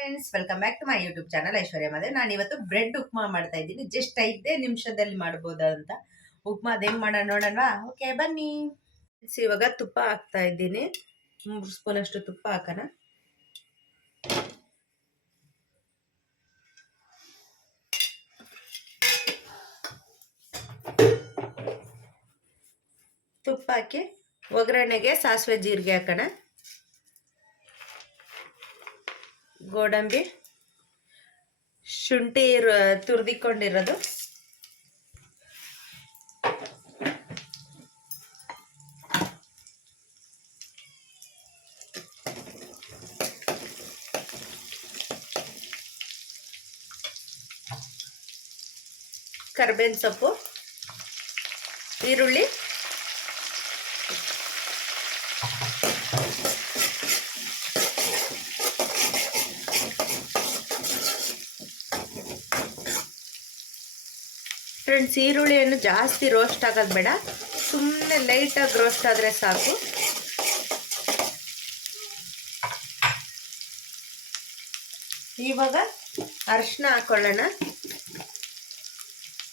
Friends welcome back to my YouTube channel Aishwarya Madev ನಾನು ಇವತ್ತು bread upma ಮಾಡ್ತಾ ಇದ್ದೀನಿ. ಜಸ್ಟ್ ಐದೇ ನಿಮಿಷದಲ್ಲಿ ಮಾಡ್ಬೋದಾ ಅಂತ. ಉಪ್ಮಾ ಅದು ಹೆಂಗ್ ಮಾಡೋಣ ನೋಡೋಣವಾ ಓಕೆ ಬನ್ನಿ. ಇವಾಗ ತುಪ್ಪ ಹಾಕ್ತಾ ಇದ್ದೀನಿ. ಮೂರು ಸ್ಪೂನ್ ಅಷ್ಟು ತುಪ್ಪ ಹಾಕೋಣ. ತುಪ್ಪ ಹಾಕಿ ಒಗ್ಗರಣೆಗೆ ಸಾಸಿವೆ ಜೀರಿಗೆ ಹಾಕೋಣ. ಗೋಡಂಬಿ ಶುಂಠಿ ತುರಿದಿಕೊಂಡಿರೋದು. ಕರ್ಬೇವಿನ ಸೊಪ್ಪು ಈರುಳ್ಳಿ. ಫ್ರೆಂಡ್ಸ್, ಈರುಳ್ಳಿಯನ್ನು ಜಾಸ್ತಿ ರೋಸ್ಟ್ ಆಗೋದು ಬೇಡ. ಸುಮ್ಮನೆ ಲೈಟಾಗಿ ರೋಸ್ಟ್ ಆದರೆ ಸಾಕು. ಇವಾಗ ಅರಿಶಿನ ಹಾಕೊಳ್ಳೋಣ.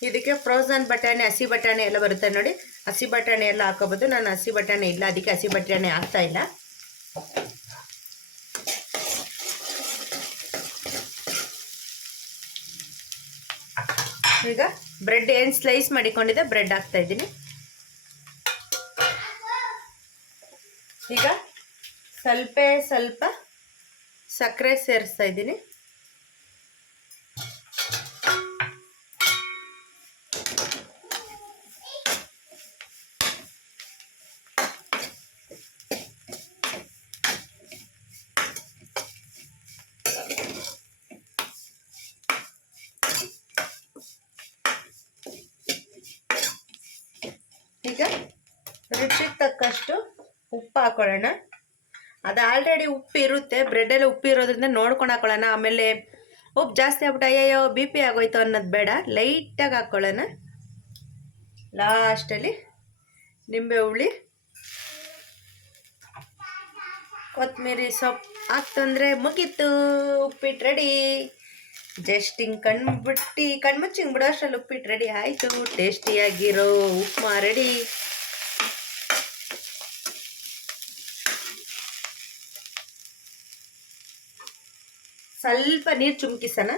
ಇದಕ್ಕೆ ಫ್ರೋಸನ್ ಬಟಾಣಿ, ಹಸಿ ಬಟಾಣಿ ಎಲ್ಲ ಬರುತ್ತೆ ನೋಡಿ. ಹಸಿ ಬಟಾಣಿ ಎಲ್ಲ ಹಾಕೋಬೋದು. ನಾನು ಹಸಿ ಬಟಾಣಿ ಇಲ್ಲ, ಅದಕ್ಕೆ ಹಸಿ ಬಟಾಣಿ ಹಾಕ್ತಾ ಇಲ್ಲ. ಈಗ ಬ್ರೆಡ್ ಏನು ಸ್ಲೈಸ್ ಮಾಡಿಕೊಂಡಿದ್ದೆ ಬ್ರೆಡ್ ಹಾಕ್ತಾ ಇದ್ದೀನಿ. ಈಗ ಸ್ವಲ್ಪ ಸ್ವಲ್ಪ ಸಕ್ಕರೆ ಸೇರಿಸ್ತಾ ಇದ್ದೀನಿ. ರುಚಿಗೆ ತಕ್ಕಷ್ಟು ಉಪ್ಪು ಹಾಕೊಳ್ಳೋಣ. ಅದು ಆಲ್ರೆಡಿ ಉಪ್ಪು ಇರುತ್ತೆ. ಬ್ರೆಡ್ಡಲ್ಲಿ ಉಪ್ಪು ಇರೋದ್ರಿಂದ ನೋಡ್ಕೊಂಡು ಹಾಕೊಳ್ಳೋಣ. ಆಮೇಲೆ ಉಪ್ಪು ಜಾಸ್ತಿ ಆಗ್ಬಿಟ್ಟು, ಅಯ್ಯಯ್ಯೋ ಬಿ ಪಿ ಆಗೋಯ್ತು ಅನ್ನೋದು ಬೇಡ. ಲೈಟಾಗಿ ಹಾಕ್ಕೊಳ್ಳೋಣ ಲಾಸ್ಟಲ್ಲಿ ನಿಂಬೆ ಹುಳಿ, ಕೊತ್ತಂಬರಿ ಸೊಪ್ಪು. ಹಾಕ್ತಂದ್ರೆ ಮುಗೀತು. ಉಪ್ಪಿಟ್ಟು ರೆಡಿ ಜಸ್ಟ್ ಹಿಂಗೆ ಕಣ್ಣು ಬಿಟ್ಟು ಕಣ್ಮುಚ್ಚಿ ಹಿಂಗೆ ಬಿಡೋ. ಅಷ್ಟರಲ್ಲಿ ಉಪ್ಪಿಟ್ಟು ರೆಡಿ ಆಯಿತು. ಟೇಸ್ಟಿಯಾಗಿರೋ ಉಪ್ಮಾ ರೆಡಿ ಸ್ವಲ್ಪ ನೀರು ಚುಮ್ಕಿಸೋಣ.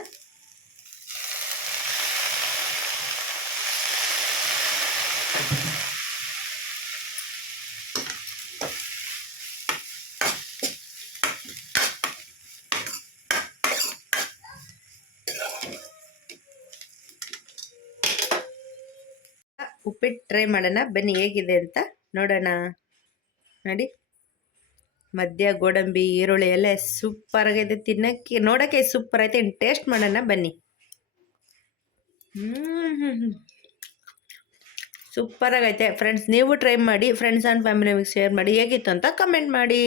ಉಪ್ಪಿಟ್ಟು ಟ್ರೈ ಮಾಡೋಣ. ಬನ್ನಿ ಹೇಗಿದೆ ಅಂತ ನೋಡೋಣ. ನೋಡಿ. ಮಧ್ಯ ಗೋಡಂಬಿ, ಈರುಳ್ಳಿ ಎಲ್ಲ ಸೂಪರ್ ಆಗೈತೆ. ತಿನ್ನಕ್ಕೆ, ನೋಡೋಕ್ಕೆ ಸೂಪರ್ ಐತೆ. ಟೇಸ್ಟ್ ಮಾಡೋಣ, ಬನ್ನಿ. ಹ್ಞೂ ಸೂಪರ್ ಆಗೈತೆ. ಫ್ರೆಂಡ್ಸ್ ನೀವು ಟ್ರೈ ಮಾಡಿ ಫ್ರೆಂಡ್ಸ್ ಆ್ಯಂಡ್ ಫ್ಯಾಮಿಲಿ ಶೇರ್ ಮಾಡಿ, ಹೇಗಿತ್ತು ಅಂತ ಕಮೆಂಟ್ ಮಾಡಿ.